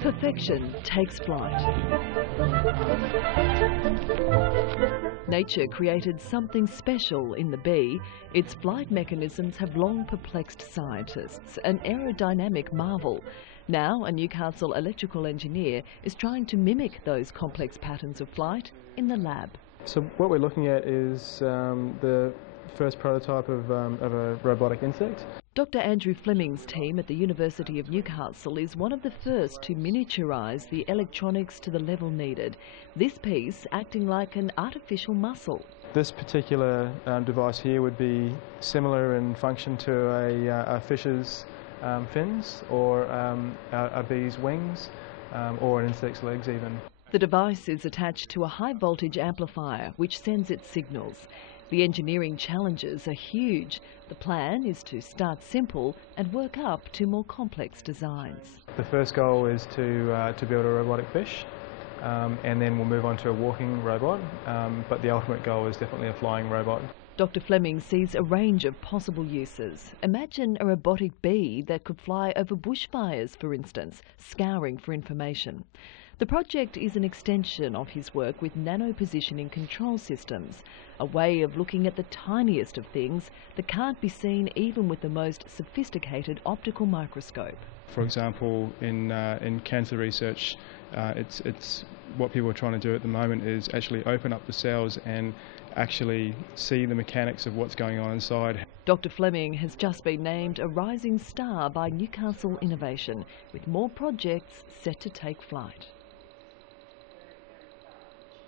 Perfection takes flight. Nature created something special in the bee. Its flight mechanisms have long perplexed scientists, an aerodynamic marvel. Now, a Newcastle electrical engineer is trying to mimic those complex patterns of flight in the lab. So what we're looking at is the first prototype of a robotic insect. Dr. Andrew Fleming's team at the University of Newcastle is one of the first to miniaturise the electronics to the level needed, this piece acting like an artificial muscle. This particular device here would be similar in function to a fish's fins, or a bee's wings, or an insect's legs even. The device is attached to a high voltage amplifier which sends its signals. The engineering challenges are huge. The plan is to start simple and work up to more complex designs. The first goal is to build a robotic fish, and then we'll move on to a walking robot, but the ultimate goal is definitely a flying robot. Dr. Fleming sees a range of possible uses. Imagine a robotic bee that could fly over bushfires, for instance, scouring for information. The project is an extension of his work with nano-positioning control systems, a way of looking at the tiniest of things that can't be seen even with the most sophisticated optical microscope. For example, in cancer research, it's what people are trying to do at the moment is actually open up the cells and actually see the mechanics of what's going on inside. Dr. Fleming has just been named a rising star by Newcastle Innovation, with more projects set to take flight.